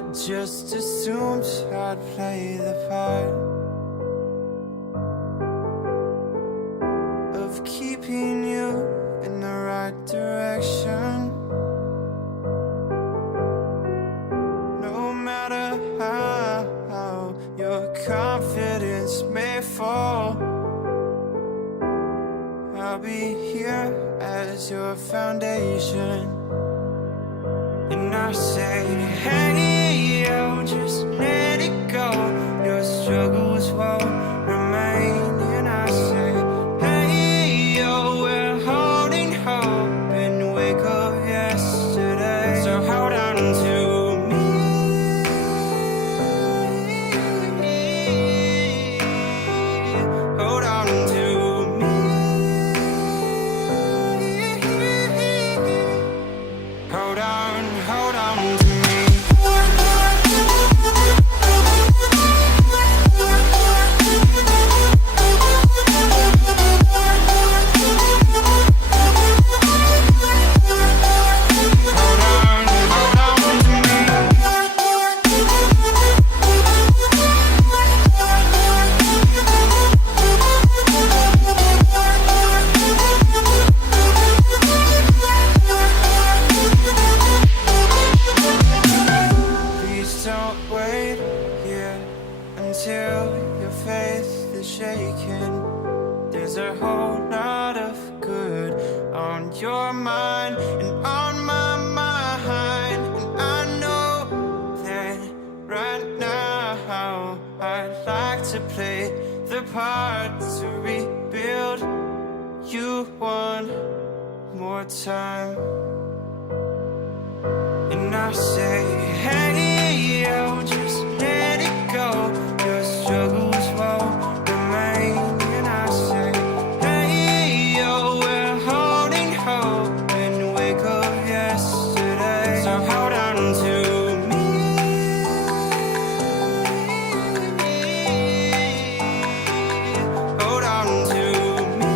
I just assumed I'd play the part of keeping you in the right direction. No matter how your confidence may fall, I'll be here as your foundation. And I say, hey, yo, just let it go. Your struggles won't remain. And I say, hey, yo, we're holding hope and wake up yesterday. So hold on to me. Hold on to me. Hold on to me. Until your faith is shaken. There's a whole lot of good on your mind and on my mind. And I know that right now I'd like to play the part to rebuild you one more time. And I say, hey, yo, just let it go. Your struggles won't remain. And I say, hey, yo, we're holding hope and wake up yesterday. So hold on to me. Hold on to me.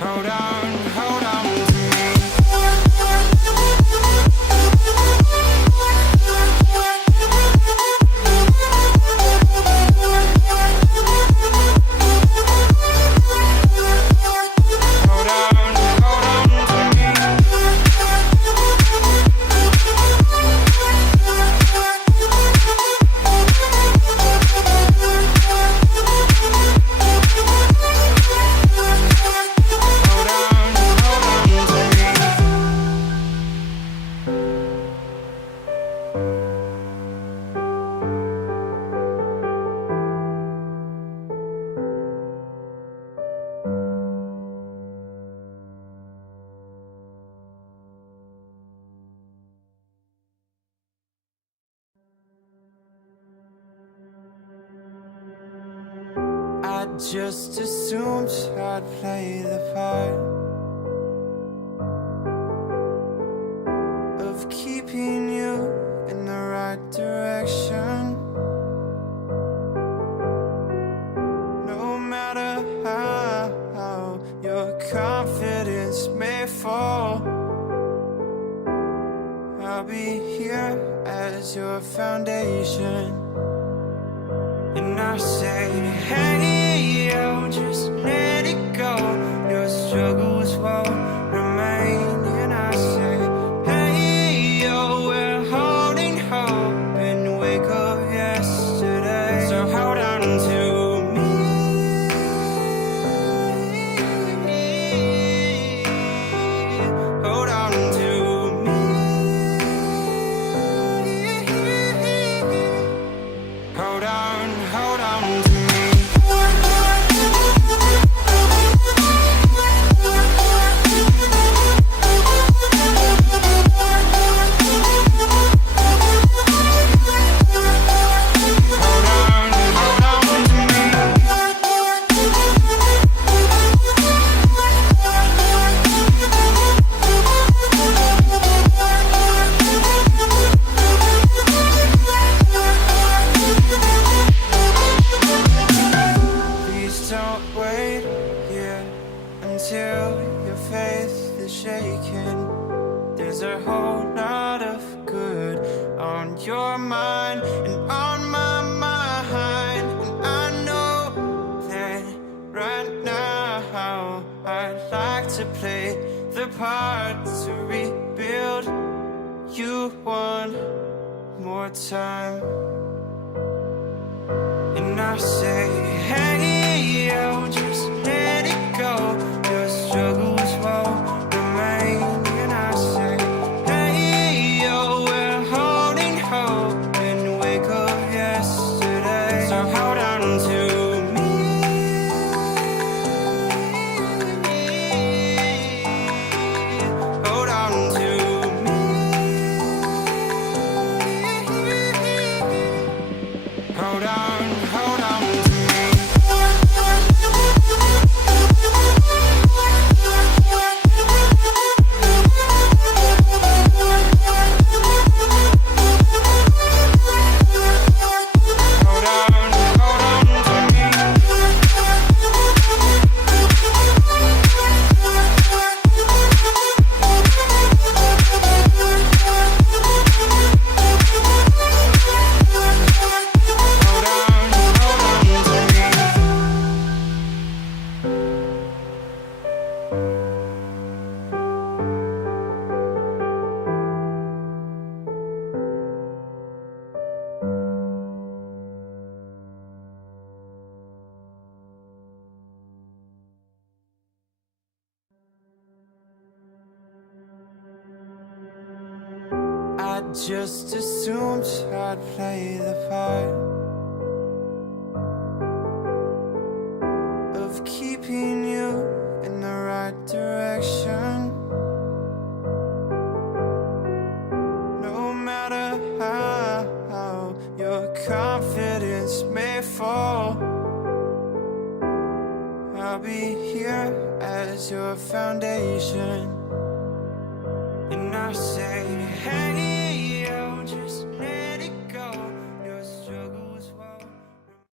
Hold on to me. I just assumed I'd play the part of keeping you in the right direction. No matter how your confidence may fall, I'll be here as your foundation. And I say, hey, yo, just let it go. Your struggles won't remain. And I say, hey, yo, we're holding hope and wake up yesterday. So hold on to me. Hold on to me. Hold on to me. Until your faith is shaken. there's a whole lot of good on your mind and on my mind. And I know that right now I'd like to play the part to rebuild you one more time. And I say, hey, yo, just let it go. Your struggles won't remain. And I say, hey, yo, we're holding hope and wake up yesterday. So hold on to me. Hold on to me. Hold on. Hold on to me. Hold on to me. Hold on to me. I just assumed I'd play the part of keeping you in the right direction. No matter how your confidence may fall, I'll be here as your foundation.